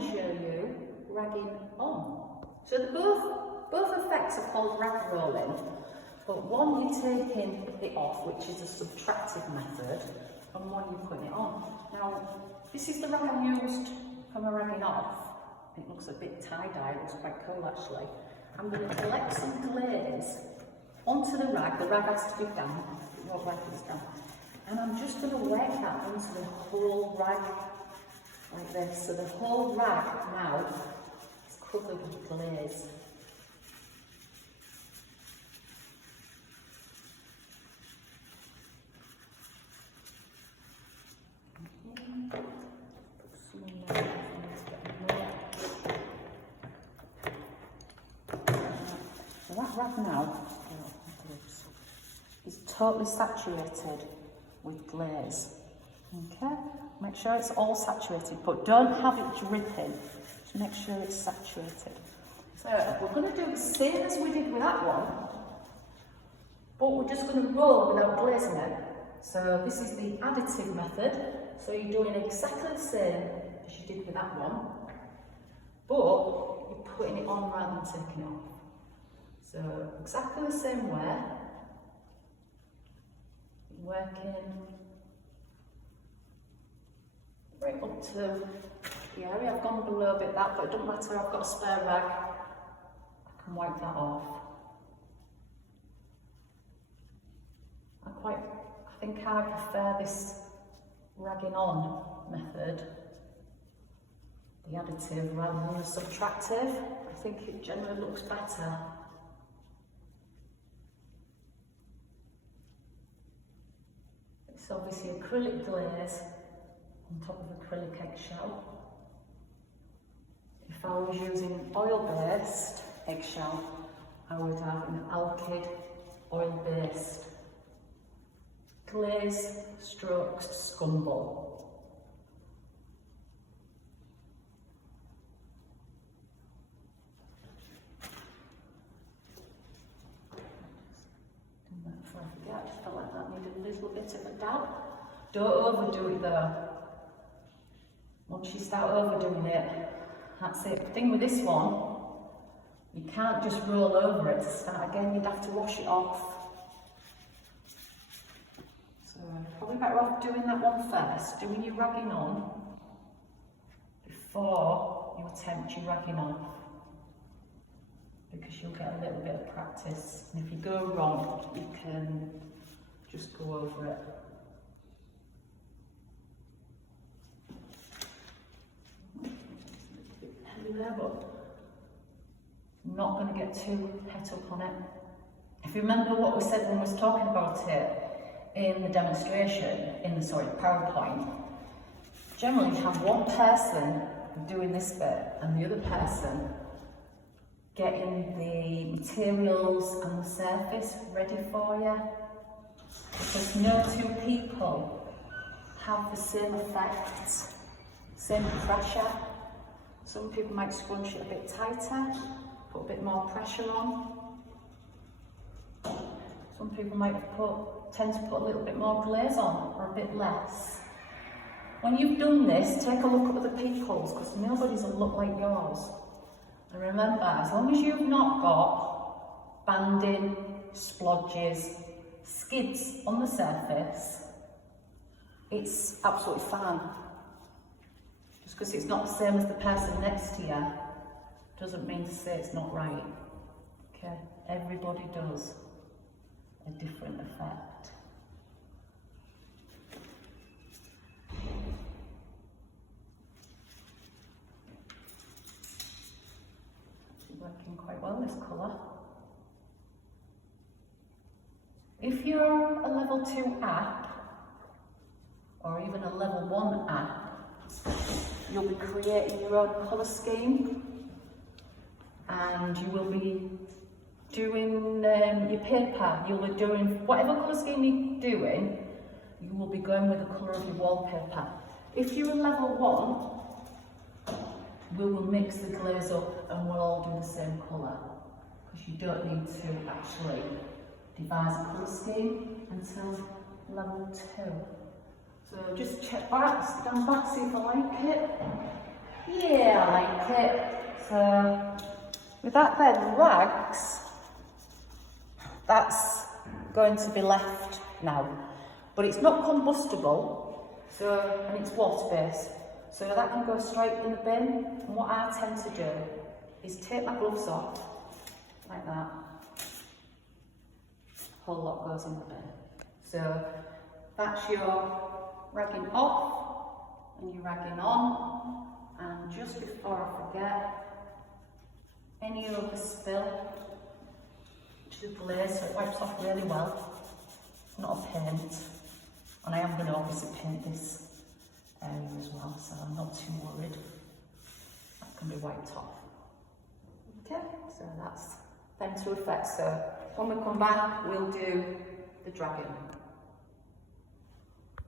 to show you ragging on. So both effects are called rag rolling, but one you're taking it off, which is a subtractive method, and one you're putting it on. Now, this is the rag I used for my ragging off. It looks a bit tie-dye, it looks quite cool actually. I'm going to collect some glaze onto the rag has to be damp, your rag is damp. And I'm just going to work that into the whole rag, like this. So the whole rag now is covered with glaze. So that rag now is totally saturated with glaze. Okay, make sure it's all saturated, but don't have it dripping. Just make sure it's saturated. So we're going to do the same as we did with that one, but we're just going to roll without glazing it. So this is the additive method. So you're doing exactly the same as you did with that one, but you're putting it on rather than taking it off. So exactly the same way, working right up to the area. I've gone below a bit that, but it doesn't matter, I've got a spare rag, I can wipe that off. I think I prefer this ragging on method, the additive rather than the subtractive. I think it generally looks better. It's obviously acrylic glaze on top of acrylic eggshell. If I was using oil-based eggshell, I would have an alkyd oil-based glaze strokes scumble. Before I forget, I just felt like that needed a little bit of a dab. Don't overdo it though. Once you start overdoing it, that's it. The thing with this one, you can't just roll over it to start again, you'd have to wash it off. So probably better off doing that one first, doing your ragging on before you attempt your ragging on, because you'll get a little bit of practice, and if you go wrong you can just go over it. A bit heavy there, but I'm not going to get too het up on it. If you remember what we said when we was talking about it in the demonstration, in the PowerPoint, generally you have one person doing this bit and the other person getting the materials and the surface ready for you, because no two people have the same effect, same pressure. Some people might scrunch it a bit tighter, put a bit more pressure on. Some people might tend to put a little bit more glaze on, or a bit less. When you've done this, take a look at other people's, because nobody's will look like yours. And remember, as long as you've not got banding, splodges, skids on the surface, it's absolutely fine. Just because it's not the same as the person next to you, doesn't mean to say it's not right. Okay, everybody does a different effect. It's working quite well, this colour. If you're a level 2 app, or even a level 1 app, you'll be creating your own colour scheme, and you will be doing your paper, you'll be doing whatever colour scheme you're doing, you will be going with the colour of your wallpaper. If you're a level 1, we will mix the glaze up and we'll all do the same colour, because you don't need to actually devise a colour scheme until level 2. So just check back, stand back, see if I like it. Yeah, I like it. So, with that then, rags, that's going to be left now. But it's not combustible, so, and it's water-based. So that can go straight in the bin. And what I tend to do is take my gloves off, like that. Whole lot goes in the bin. So that's your ragging off and your ragging on. And just before I forget, any other spill to the glaze, so it wipes off really well. Not a paint. And I am going to obviously paint this area as well, so I'm not too worried. That can be wiped off. Okay, so that's them two effects. So when we come back, we'll do the dragon.